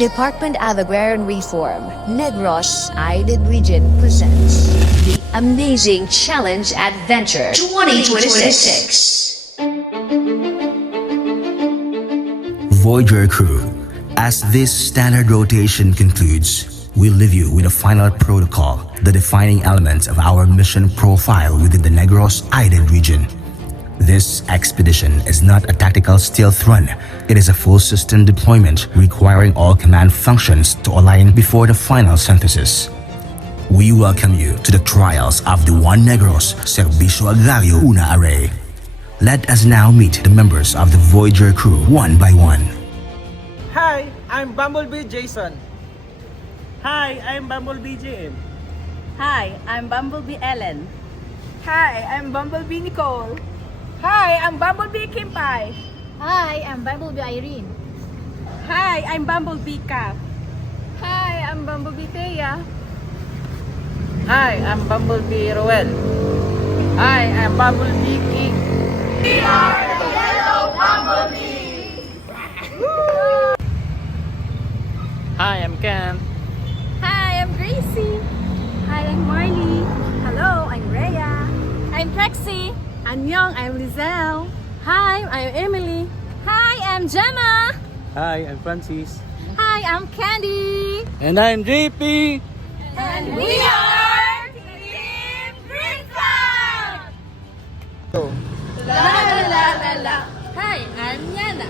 Department of Agrarian Reform, Negros Island Region presents the Amazing Challenge Adventure 2026. Voyager crew, as this standard rotation concludes, we leave you with a final protocol, the defining element of our mission profile within the Negros Island region. This expedition is not a tactical stealth run. It is a full system deployment requiring all command functions to align before the final synthesis. We welcome you to the trials of the One Negros Servicio Agrario Una Array. Let us now meet the members of the Voyager crew one by one. Hi, I'm Bumblebee Jason. Hi, I'm Bumblebee JM. Hi, I'm Bumblebee Ellen. Hi, I'm Bumblebee Nicole. Hi, I'm Bumblebee Kimpai. Hi, I'm Bumblebee Irene. Hi, I'm Bumblebee Cap. Hi, I'm Bumblebee Thea. Hi, I'm Bumblebee Roel. Hi, I'm Bumblebee King. Hi, I'm Ken. Hi, I'm Gracie. Hi, I'm Marley. Hello, I'm Rhea. I'm Trexie. Annyeong, I'm Lizelle. Hi, I'm Emily. Hi, I'm Gemma. Hi, I'm Francis. Hi, I'm Candy. And I'm JP. And we are Team Green Flag! La la la la la. Hi, I'm Yana.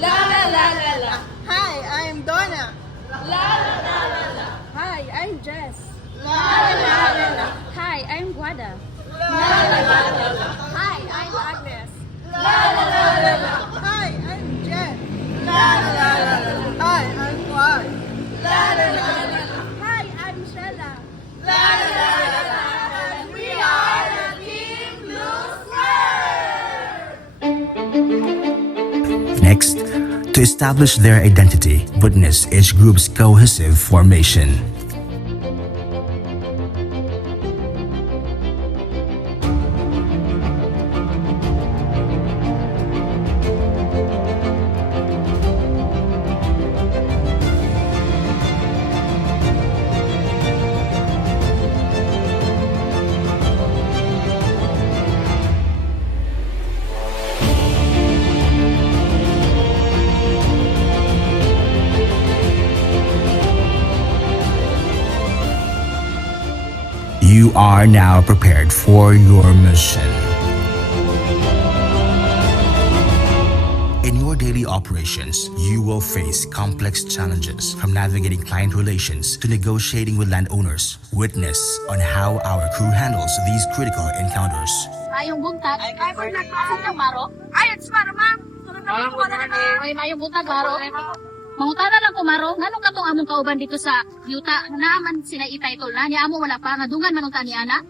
La la la la la. Hi, I'm Donna. La la la la la. Hi, I'm Jess. La la la la la. Hi, I'm Guada. La la la la la. Hi, I'm Agnes. La la la la la. Hi, I'm Jen. La la la la la. Hi, I'm Juan. La la la la la. Hi, I'm Shella. La la la la la. And we are the Team Blue Square. Next, to establish their identity, witness each group's cohesive formation. You are now prepared for your mission. In your daily operations, you will face complex challenges from navigating client relations to negotiating with landowners. Witness on how our crew handles these critical encounters. Mayong buntag. Ay, pag nagpasok ng Maro. Ay, it's Maro, ma'am. Sunod na ako na naman. Ay, mayong buntag, Maro. Mangutana lang ko, Maro. Nganong katong among kauban dito sa yuta? Naaman sina ititle na. Niya amo wala pa. Ngadungan manong tani, ana?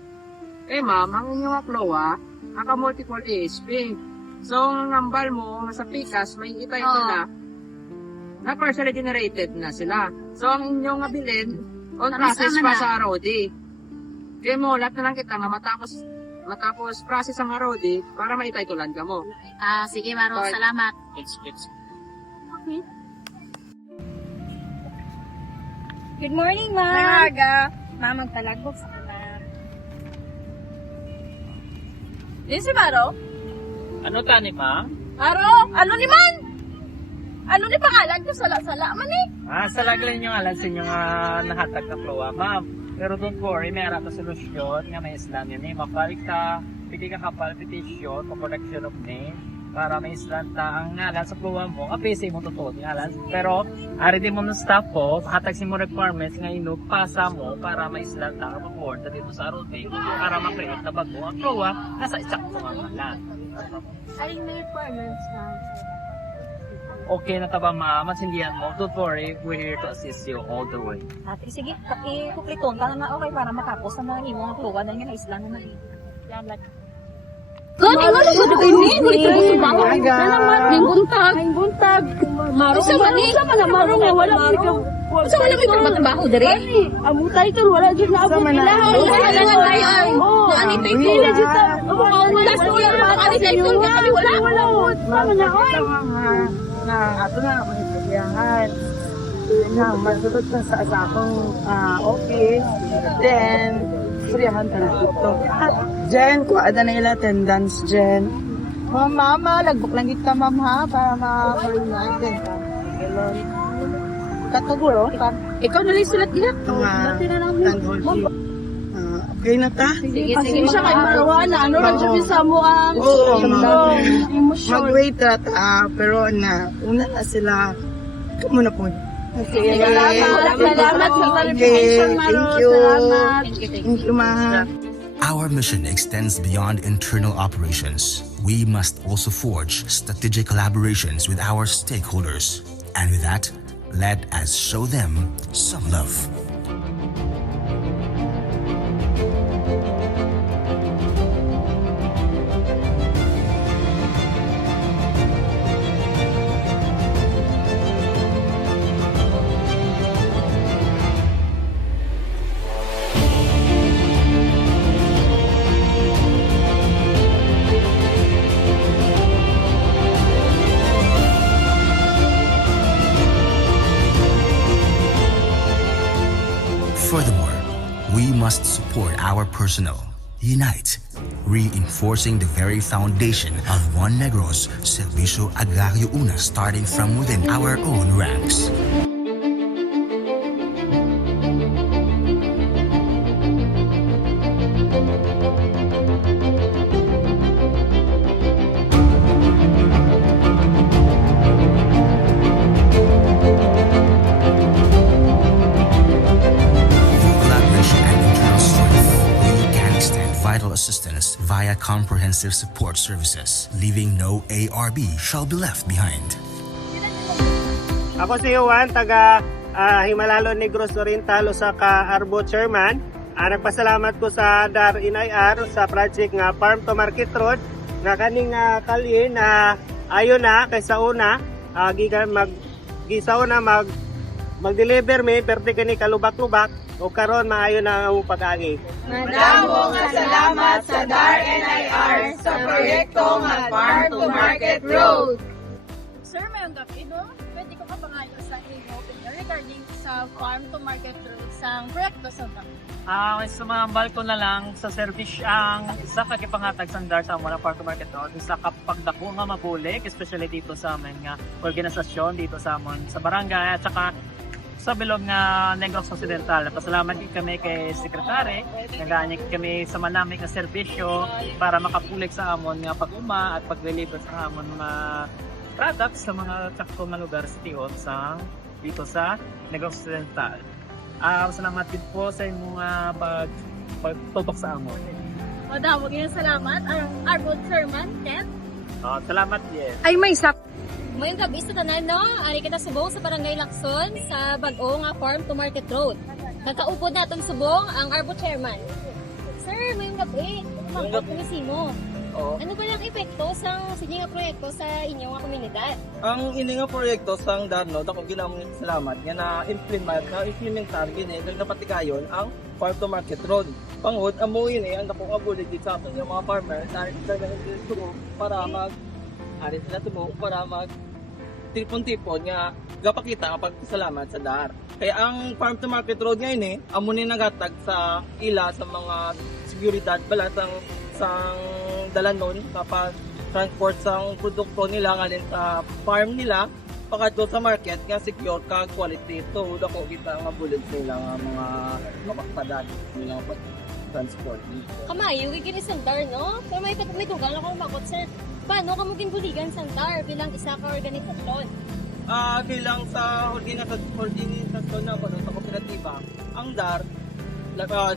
Eh ma'am, ang inyong aklowa, naka-multiple ASP. So, ang nambal mo sa Picas, may itay ito na partially generated na sila. So, ang inyong abilin, on process pa sa ROD. Kaya mo, lahat na lang kita nga matapos process ang ROD para maititulan ka mo. Ah, sige, Maro. Bye. Salamat. Okay. Good morning, ma'am. Nangaga. Ma'am, magtalagbog sa kanan. This si Maro? Ano tani, ma'am? Maro? Ano ni man? Ano ni pangalan ko? Sala-sala man eh. Sa laglan yung alam sa inyo nga nahatag na flowa, ma'am. Pero don't worry, may arata solusyon nga may islam yun eh. Mapalik ka, pili ka kapal petition for production of name para may islam ta ang ngalan sa flowa mo. Kapisi mo totoo yung ngalan. Pero, ari din mo ng staff ko, hatag si mo requirements nga inog, pasa mo para may islam ta ang report dito sa routing para makreate na bago ang flowa nasa isakto nga ngalan. Aling na requirements, ma'am. Okay na taba masindihan mo. Don't worry, we're here to assist you all the way. Ate, sige. Ikupliton ka na okay para makapos sa mga himong pluwa dahil nga isla na Salamat. Gani, nga na gusto ini. Gusto sa bago. May buntag. May buntag. Maro. Isa man na Maro nga wala. Sa wala may trabaho dere. Amo title, wala dyan na abot nila. Wala nga tayo ay. Ani title. Wala sa wala mga ani title nga kami wala. Wala. Na ato na, mahipagyahan. na masulod na sa akong office. Then, suryahan ka na dito. Jen, kuha na ila attendance, Jen. Mama, lagbok lang kita, ma'am, ha? Para ma-parang natin. Kataguro, Ikaw na lang sulat niya. Okay na ta? Sige siya kay Marwana. Ano lang siya sa mo ang Oo, emotion. mag-wait na ta, pero una na sila. Ikaw muna po. Sige, salamat sa clarification, Maro. Thank you. Salamat. Thank you, ma. Our mission extends beyond internal operations. We must also forge strategic collaborations with our stakeholders. And with that, let us show them some love. Furthermore, we must support our personnel. Unite, reinforcing the very foundation of One Negros Servicio Agrario Una starting from within our own ranks. Vital assistance via comprehensive support services, leaving no ARB shall be left behind. Ako si Juan, taga Himalalo Negros Oriental, usa ka Arbo Chairman. Nagpasalamat ko sa DAR NIR sa project nga Farm to Market Road nga kaning kalye na ayon na kaysa una mag-deliver me perti kani kalubak-lubak o karon maayo na ang pag-agi. Madamo nga salamat sa DAR NIR sa proyekto nga Farm to Market Road. Sir, mayong gabi, no? Pwede ko kapangayo sa inyo opinion regarding sa Farm to Market Road sa proyekto sa Sumambal ko na lang sa service ang isa kagipangatag sa DAR sa mga Farm to Market Road, isa kapagdako nga mabulik, especially dito sa amin nga organisasyon dito sa amon sa barangay at saka sa bilog nga Negros Occidental. Pasalamat kami kay Sekretary, naganyik kami sa manamik nga serbisyo para makapulik sa amon nga pag-uma at pag-deliver sa amon mga products sa mga sakto nga lugar sa tiyon sa dito sa Negros Occidental. Salamat din po sa inyong pagtutok sa amon. Madamo ganyan salamat. Ang Arbo Chairman, Ken. Salamat din. Ay, may isa. Mayong gabi sa tanan, no? Ari kita subong sa Barangay Lacson sa bag-o nga Farm to Market Road. Nakaupod natin subong ang Arbo Chairman. Sir, mayong gabi. Mangkot kami simo. Ano ba yung epekto sa nga proyekto sa inyong nga komunidad? Ang ini nga proyekto sa DAR, no, dako ginamon salamat nga na-implementar gini kag napatigayon ang Farm to Market Road. Pangod amo ini ang dako nga bulig dito sa aton yung mga farmer dahil sila para mag tipon-tipon nga gapakita ang pagsalamat sa DAR. Kaya ang Farm to Market Road ngayon amo ni nagatag sa ila sa mga seguridad balatang sang dalanon kapag transport sang produkto nila ngalin sa farm nila pakadto sa market nga secure ka quality to dako kita nga bulig nila nga mga mapakpadan nila transport. Kamayo kini sa DAR, no? Pero may tugal ako makot, sir. Paano ka mo ginbuligan sa DAR bilang isa ka organisasyon? Bilang sa organisasyon na sa kooperatiba, ang DAR,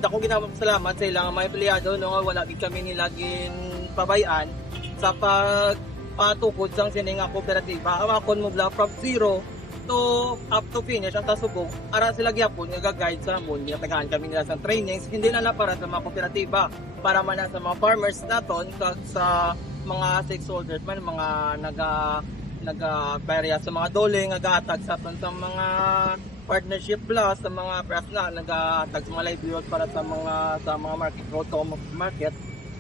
dako ginamon salamat sa ilang mga empleyado no nga wala gid kami nilagin pabayan sa pagpatukod sang sini nga kooperatiba. Awakon mo bla from zero to up to finish ang tasubog ara sila gyapon nga ga-guide sa amon nga tagahan kami nila sa trainings hindi na para sa mga kooperatiba para man sa mga farmers naton sa mga stakeholders man mga naga-barya sa mga dole nga gahatag sa mga partnership plus sa mga press na nag-tag sa mga livelihood para sa mga market road to market.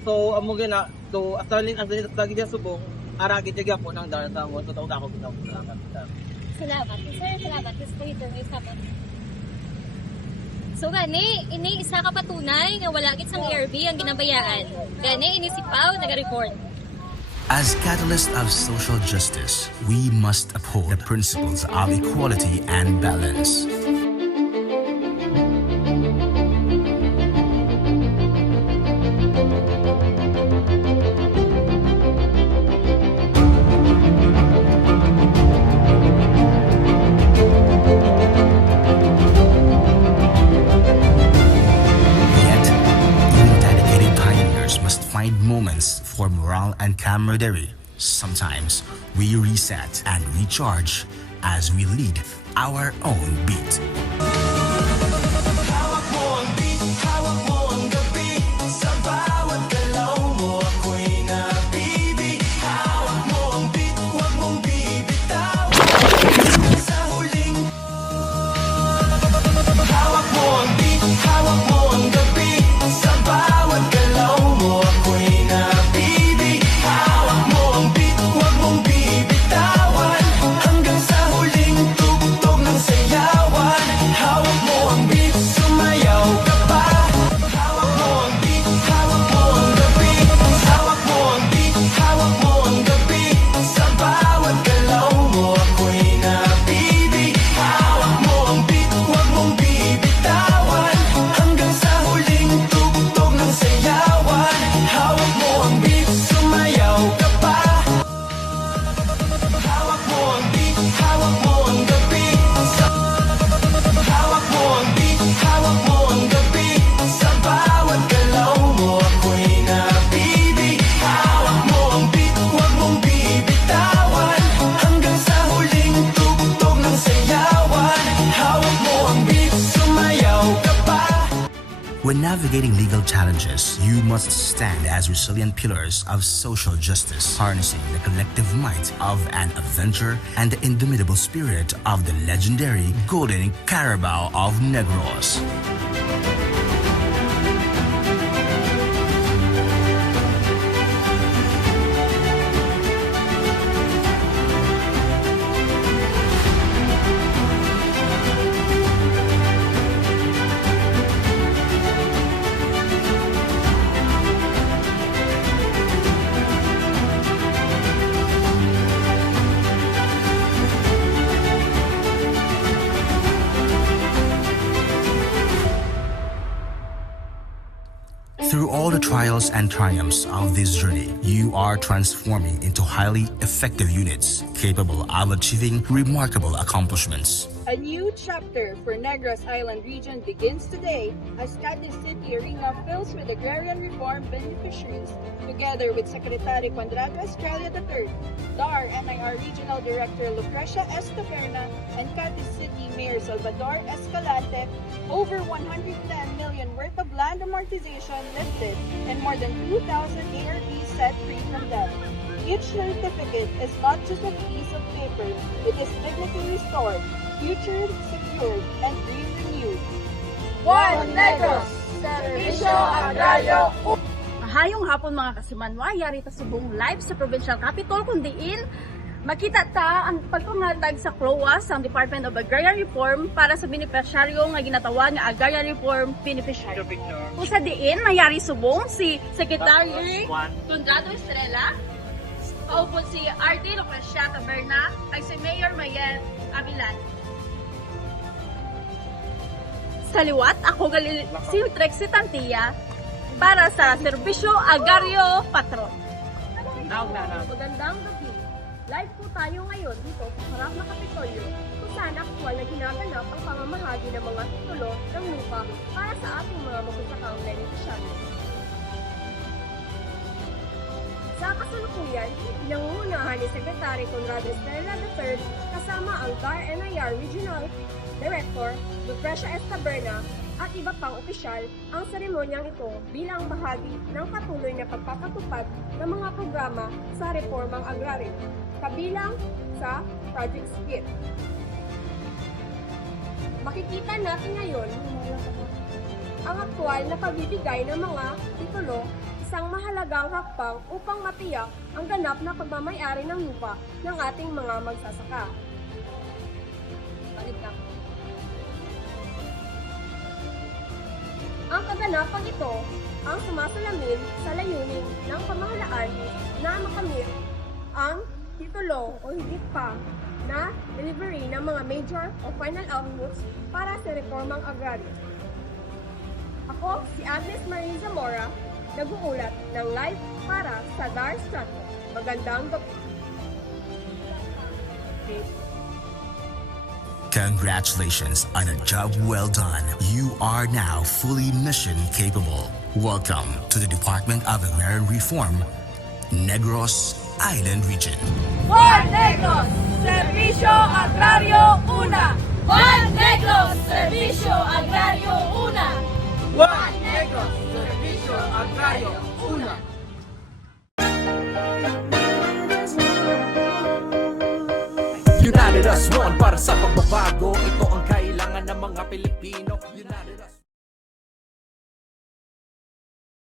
So amo gina to asalin ang lagi dia subong ara gid po nang dalan sa mo to ako ginawa. Salamat. Sir, salamat. Gusto ko ito. Salamat. So gani, ini isa ka patunay nga wala gid sang ARB ang ginabayaan. Gani ini si Pao naga-report. As catalysts of social justice, we must uphold the principles of equality and balance. Yet, even dedicated pioneers must find moments for morale and camaraderie. Sometimes we reset and recharge as we lead our own beat. When navigating legal challenges, you must stand as resilient pillars of social justice, harnessing the collective might of an adventurer and the indomitable spirit of the legendary Golden Carabao of Negros. Through all the trials and triumphs of this journey, you are transforming into highly effective units capable of achieving remarkable accomplishments. A new chapter for Negros Island region begins today as Cadiz City Arena fills with agrarian reform beneficiaries, together with Secretary Cuadrado Estrella III, DAR NIR Regional Director Lucrecia Estaferna, and Cadiz City Mayor Salvador Escalante. Over 110 million worth of land amortization lifted and more than 2,000 ARBs set free from debt. Each certificate is not just a piece of paper, it is dignity restored, future secured, and dream renewed. One Negros, Servisyo Agrario. Mahayong hapon mga kasimanwa, yari ta subong live sa Provincial Capitol kundiin makita ta ang pagpangatag sa CROA sa Department of Agrarian Reform para sa benepisyaryo nga ginatawag nga Agrarian Reform Beneficiary. Kung sa diin, mayari subong si Secretary Cuadrado Estrella, kaupon si RD Lucrecia Taberna, ay si Mayor Mayel Avilan. Sa liwat, ako si Trexie Tantia para sa Serbisyo Agrario Patron. Magandang gabi. Live po tayo ngayon dito sa harap ng Kapitolyo kung saan aktwal na ginaganap ang pamamahagi ng mga titulo ng lupa para sa ating mga magsasakang beneficiary. Sa kasalukuyan, pinangungunahan ni Secretary Cuadrado Estrella III kasama ang DAR NIR Regional Director Lucrecia Estaferna at iba pang opisyal ang seremonyang ito bilang bahagi ng patuloy na pagpapatupad ng mga programa sa reformang agraryo, kabilang sa Project SKIP. Makikita natin ngayon ang aktwal na pagbibigay ng mga titulo, isang mahalagang hakbang upang matiyak ang ganap na pagmamayari ng lupa ng ating mga magsasaka. Balik na. Ang kaganapang ito ang sumasalamin sa layunin ng pamahalaan na makamit ang titulo o higit pa na delivery ng mga major o final outputs para sa reformang agraryo. Ako, si Agnes Marie Zamora, nag-uulat ng live para sa Dar Strato. Magandang gabi. Congratulations on a job well done. You are now fully mission capable. Welcome to the Department of Agrarian Reform, Negros Island Region. Juan Negros, Servisyo Agrario Una! Juan Negros, Servisyo Agrario Una! Juan Negros, Servisyo Agrario Una. United as one para sa pagbabago. Ito ang kailangan ng mga Pilipino. United